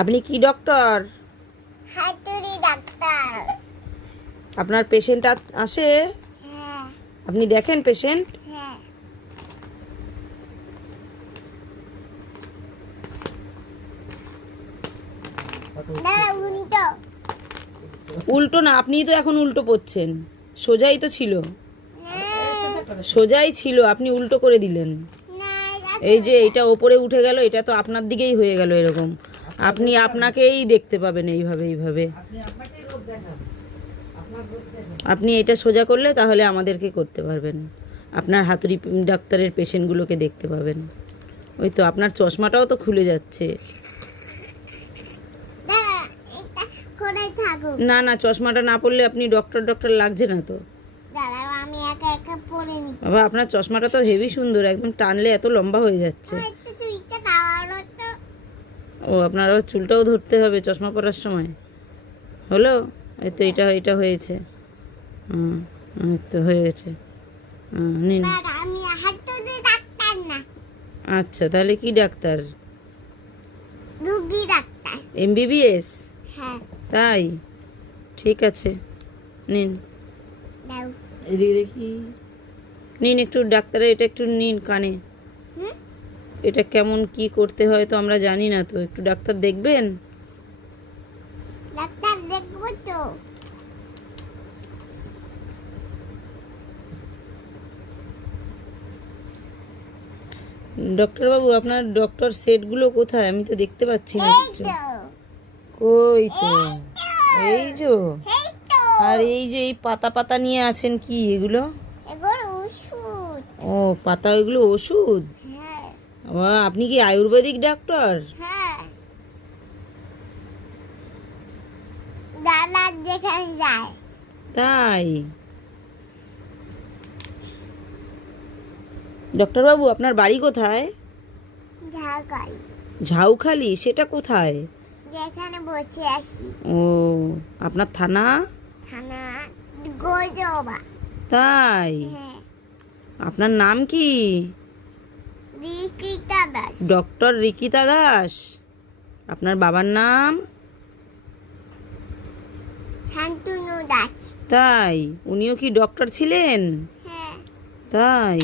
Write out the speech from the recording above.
আপনি কি ডক্টর? হাতুড়ি ডাক্তার। আপনার পেশেন্ট আসে? হ্যাঁ আপনি দেখেন পেশেন্ট? হ্যাঁ। দাঁড়া, উল্টো। উল্টো না, আপনিই তো এখন উল্টো পড়ছেন। সোজাই তো ছিল, না, সোজাই ছিল, আপনি উল্টো করে দিলেন। না, এই যে এটা ওপরে উঠে গেল, এটা তো আপনার দিকেই হয়ে গেল এরকম। আপনি আপনাকেই দেখতে পাবেন এইভাবে এইভাবে। আপনি এটা সোজা করলে তাহলে আমাদেরকে করতে পারবেন, আপনার হাতুড়ি ডাক্তারের পেশেন্টগুলোকে দেখতে পাবেন। ওই তো আপনার চশমাটাও তো খুলে যাচ্ছে। দাঁড়া, এটা করে থাকুক। না না, চশমাটা না পড়লে আপনি ডক্টর ডক্টর লাগছে না তো। দাঁড়াও, আমি একা একা পরে নি। বাবা, আপনার চশমাটা তো হেভি সুন্দর, একদম টানলে এত লম্বা হয়ে যাচ্ছে। একটু চুইটা দাঁড়ালো তো। ও, আপনার আবার চুলটাও ধরতে হবে চশমা পরার সময়। হলো, এই তো এটা এটা হয়েছে। হুম, এই তো হয়ে গেছে। নিন। বাট আমি হাতুড়ি ডাক্তার না, আচ্ছা, তাহলে কি ডাক্তার? রুগী ডাক্তার। এমবিবিএস? হ্যাঁ, তাই? ঠিক আছে, নিন। দাও। এদিকে দেখি। নিন একটু ডাক্তারের এটা একটু নিন কানে। হুম, এটা কেমন কি করতে হয় তো আমরা জানি না, তো একটু ডাক্তার দেখবেন? ডাক্তার দেখবো তো। ডক্টর বাবু, আপনার ডক্টর সেটগুলো কোথায়? আমি তো দেখতে পাচ্ছি না এই কিছু। তো, কই তো, এই যে। এই তো। আর এই যে এই পাতা পাতা নিয়ে আছেন, কি এগুলো? এগুলো ওষুধ। ও পাতা, এগুলো ওষুধ? হ্যাঁ আপনি কি আয়ুর্বেদিক ডাক্তার? হ্যাঁ। দাদা যেখানে যায়। তাই? ডক্টর বাবু, আপনার বাড়ি কোথায়? ঢাকাই, ঝাউখালি? সেটা কোথায়? যেখানে বসে আছি। ও, আপনার থানা? থানা গোজবা। তাই? হ্যাঁ, আপনার নাম কি? রিকিতা দাস। ডক্টর রিকিতা দাস? আপনার বাবার নাম? শান্তনু দাস। তাই? উনিও কি ডক্টর ছিলেন? হ্যাঁ। তাই?